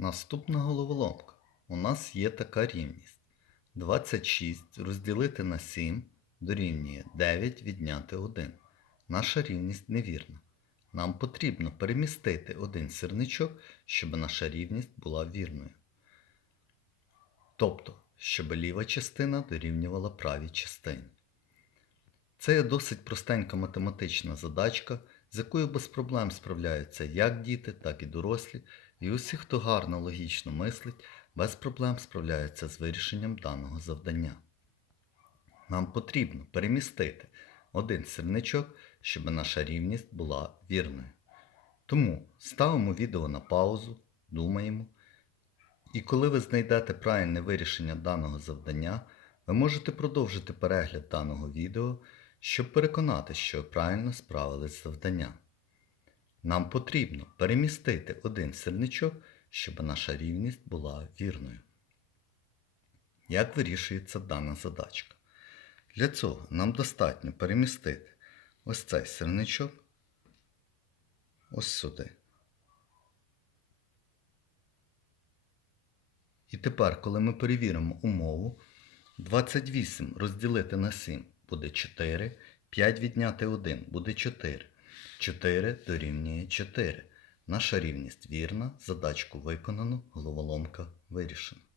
Наступна головоломка. У нас є така рівність. 26 розділити на 7 дорівнює 9 відняти 1. Наша рівність невірна. Нам потрібно перемістити один сірничок, щоб наша рівність була вірною. Тобто, щоб ліва частина дорівнювала правій частині. Це є досить простенька математична задачка, з якою без проблем справляються як діти, так і дорослі, і усі, хто гарно логічно мислить, без проблем справляються з вирішенням даного завдання. Нам потрібно перемістити один сірничок, щоб наша рівність була вірною. Тому ставимо відео на паузу, думаємо. І коли ви знайдете правильне вирішення даного завдання, ви можете продовжити перегляд даного відео, щоб переконати, що правильно справились з завданням. Нам потрібно перемістити один сірничок, щоб наша рівність була вірною. Як вирішується дана задачка? Для цього нам достатньо перемістити ось цей сірничок ось сюди. І тепер, коли ми перевіримо умову, 28 розділити на 7 буде 4, 5 відняти 1 буде 4. 4 дорівнює 4. Наша рівність вірна, задачку виконано, головоломка вирішена.